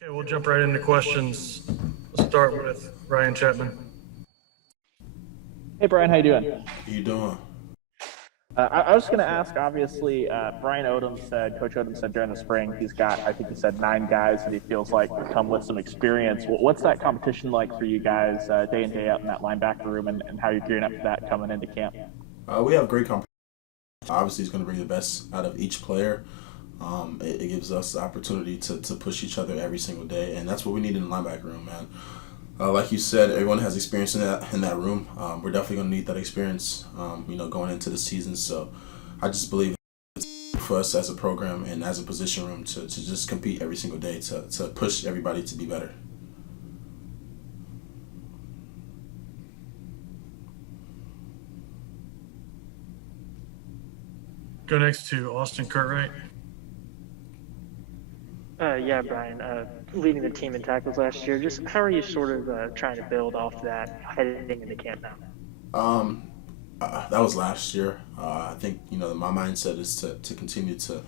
Okay, we'll jump right into questions. Let's start with Ryan Chapman. Hey Brian, how you doing? How you doing? I was going to ask. Obviously, Coach Odom said during the spring, he's got, I think he said 9 guys that he feels like come with some experience. What's that competition like for you guys day in, day out in that linebacker room, and how you're gearing up for that coming into camp? We have great competition. Obviously, it's going to bring the best out of each player. It gives us the opportunity to push each other every single day, and that's what we need in the linebacker room, man. Like you said, everyone has experience in that room. We're definitely going to need that experience, going into the season. So I just believe it's for us as a program and as a position room to just compete every single day to push everybody to be better. Go next to Austin Cartwright. Yeah, Brian, leading the team in tackles last year, just how are you sort of trying to build off that heading into camp now? That was last year. I think my mindset is to continue to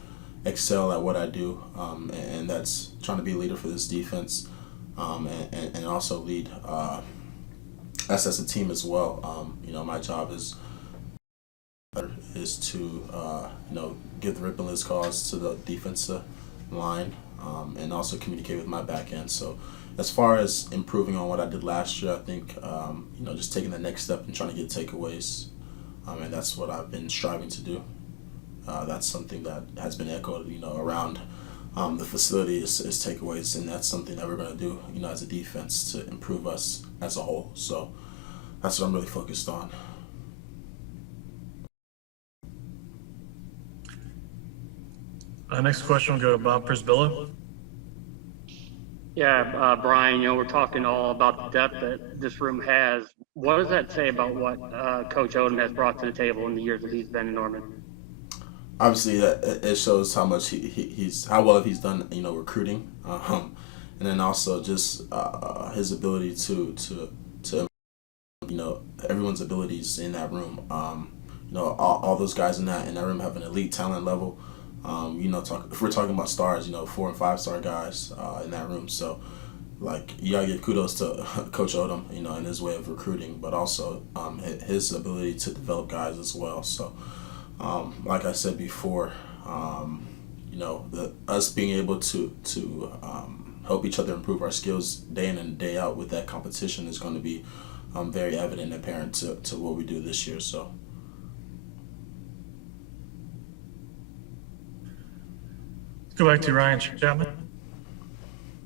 excel at what I do, and that's trying to be a leader for this defense, and also lead us as a team as well. My job is to give the rip and list calls to the defensive line, and also communicate with my back end. So as far as improving on what I did last year, I think just taking the next step and trying to get takeaways, and that's what I've been striving to do. That's something that has been echoed around the facility is takeaways, and that's something that we're going to do as a defense to improve us as a whole. So that's what I'm really focused on. Next question will go to Bob Prisbilla. Yeah, Brian, we're talking all about the depth that this room has. What does that say about what Coach Odom has brought to the table in the years that he's been in Norman? Obviously, that it shows how much he's how well he's done, recruiting, and then also just his ability to everyone's abilities in that room. All those guys in that room have an elite talent level. If we're talking about stars, 4 and 5 star guys in that room. So, you gotta give kudos to Coach Odom, in his way of recruiting, but also his ability to develop guys as well. So, like I said before, us being able to help each other improve our skills day in and day out with that competition is going to be very evident and apparent to what we do this year. So. Go back to Ryan Chapman.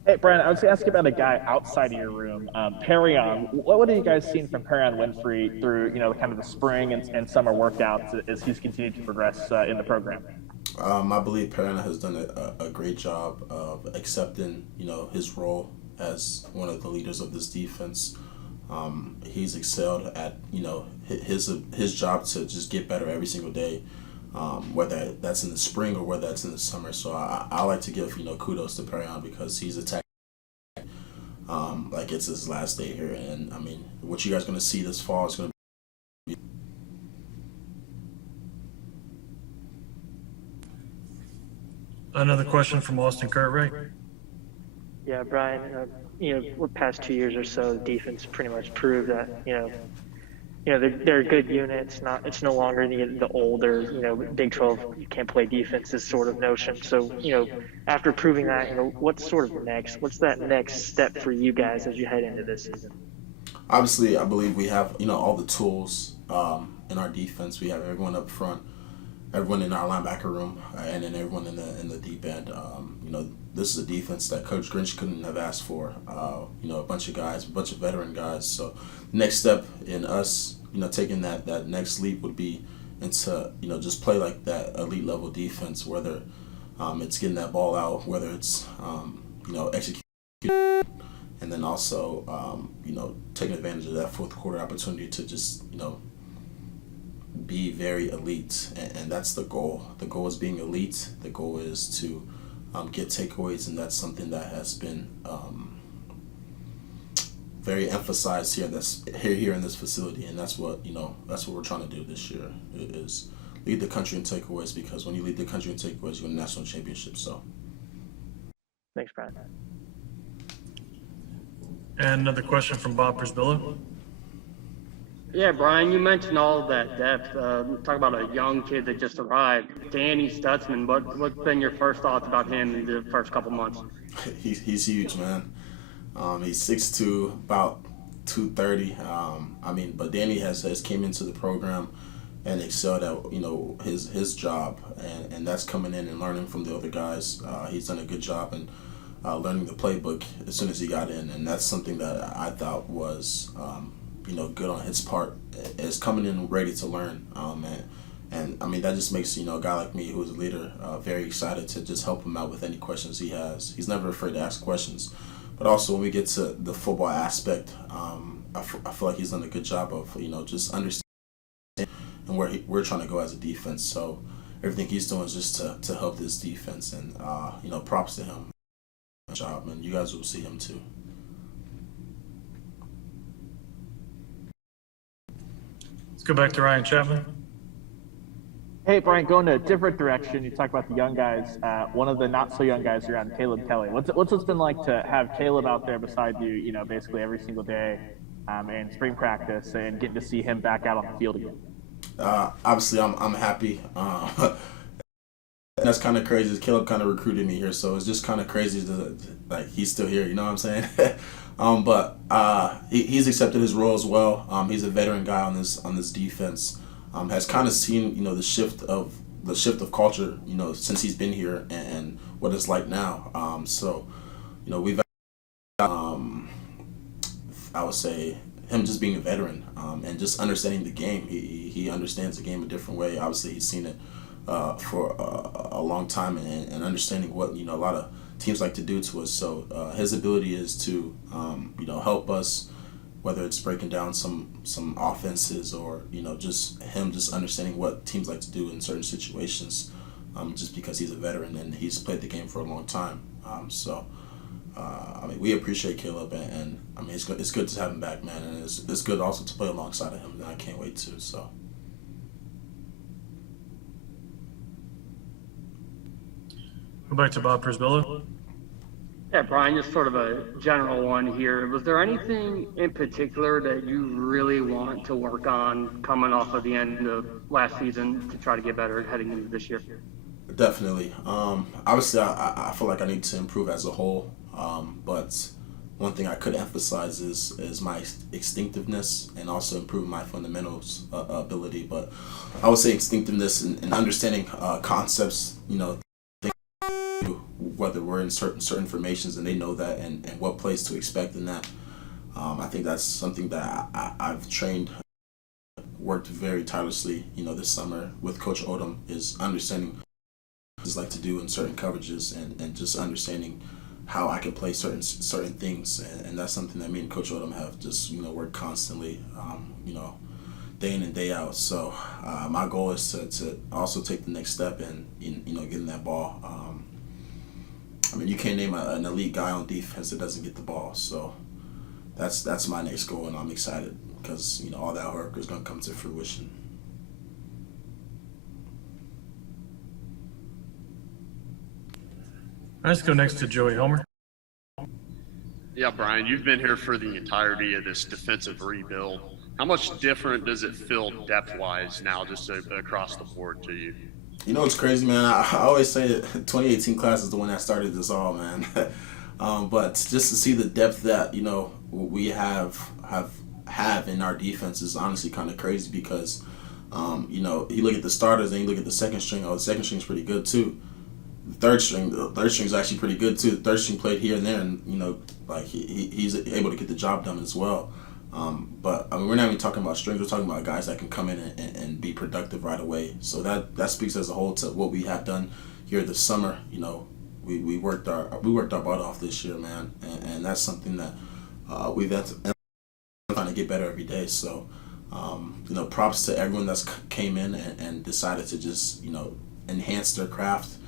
Hey Brian, I was going to ask you about a guy outside of your room, Perrion. What have you guys seen from Perrion Winfrey through kind of the spring and summer workouts as he's continued to progress in the program? I believe Perrion has done a great job of accepting his role as one of the leaders of this defense. He's excelled at his job to just get better every single day. Whether that's in the spring or whether that's in the summer. So I like to give kudos to Perrion because he's attacking like it's his last day here, and I mean what you guys are going to see this fall is going to be. Another question from Austin Cartwright. Yeah, Brian, the past 2 years or so, the defense pretty much proved that, they're a good unit. It's no longer the older, Big 12, you can't play defense, this sort of notion. So, after proving that, what's sort of next? What's that next step for you guys as you head into this season? Obviously, I believe we have, all the tools in our defense. We have everyone up front, everyone in our linebacker room, and then everyone in the deep end. This is a defense that Coach Grinch couldn't have asked for. A bunch of guys, a bunch of veteran guys. So next step in us, taking that next leap would be into, just play like that elite level defense, whether it's getting that ball out, whether it's, executing, and then also, taking advantage of that fourth quarter opportunity to just, be very elite, and that's the goal. The goal is being elite. The goal is to get takeaways, and that's something that has been very emphasized here in this facility, and that's what we're trying to do this year is lead the country in takeaways, because when you lead the country in takeaways, you win a national championship. So thanks, Brian. And another question from Bob Brisbilla. Yeah, Brian, you mentioned all of that depth. Talk about a young kid that just arrived. Danny Stutzman, what's been your first thoughts about him in the first couple months? He's huge, man. He's 6'2", about 230. But Danny has came into the program and excelled at his job, and that's coming in and learning from the other guys. He's done a good job in learning the playbook as soon as he got in, and that's something that I thought was good on his part, is coming in ready to learn. And that just makes a guy like me, who's a leader, very excited to just help him out with any questions he has. He's never afraid to ask questions. But also when we get to the football aspect, I feel like he's done a good job of just understanding and where we're trying to go as a defense. So everything he's doing is just to help this defense, and props to him. Job, and you guys will see him too. Let's go back to Ryan Chapman. Hey, Brian, going to a different direction. You talk about the young guys. One of the not so young guys around, Caleb Kelly. What's it been like to have Caleb out there beside you, basically every single day in spring practice, and getting to see him back out on the field again? Obviously, I'm happy. And that's kind of crazy. Caleb kind of recruited me here, so it's just kind of crazy that he's still here. You know what I'm saying? But he's accepted his role as well. He's a veteran guy on this defense. Has kind of seen the shift of culture since he's been here, and what it's like now. So we've I would say him just being a veteran and just understanding the game. He understands the game a different way. Obviously, he's seen it for a long time, and understanding what a lot of teams like to do to us. So his ability is to help us, whether it's breaking down some offenses or just him just understanding what teams like to do in certain situations, just because he's a veteran and he's played the game for a long time. We appreciate Caleb, and it's good to have him back, man, and it's good also to play alongside of him, and I can't wait to. So. Go back to Bob Brisbilla. Yeah, Brian, just sort of a general one here. Was there anything in particular that you really want to work on coming off of the end of last season to try to get better heading into this year? Definitely. Obviously, I feel like I need to improve as a whole. But one thing I could emphasize is my instinctiveness, and also improve my fundamentals ability. But I would say instinctiveness and understanding concepts, whether we're in certain formations and they know that, and what plays to expect in that. I think that's something that I've worked very tirelessly, this summer with Coach Odom, is understanding what he's like to do in certain coverages, and just understanding how I can play certain things, and that's something that me and Coach Odom have just worked constantly, day in and day out. So my goal is to also take the next step in getting that ball. You can't name an elite guy on defense that doesn't get the ball. So that's my next goal, and I'm excited because all that work is going to come to fruition. Let's go next to Joey Homer. Yeah, Brian, you've been here for the entirety of this defensive rebuild. How much different does it feel depth-wise now, just across the board to you? It's crazy, man. I always say that 2018 class is the one that started this all, man. But just to see the depth that we have in our defense is honestly kind of crazy, because you look at the starters and you look at the second string. Oh, the second string's pretty good too. The third string's actually pretty good too. The third string played here and there, and he's able to get the job done as well. But we're not even talking about strings. We're talking about guys that can come in and be productive right away. So that speaks as a whole to what we have done here this summer. We worked our butt off this year, man, and that's something that we've had to trying to get better every day. So props to everyone that's came in and decided to just enhance their craft.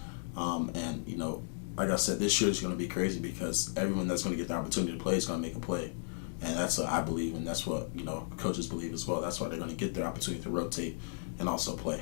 Like I said, this year is going to be crazy, because everyone that's going to get the opportunity to play is going to make a play. And that's what I believe, and that's what coaches believe as well. That's why they're going to get their opportunity to rotate and also play.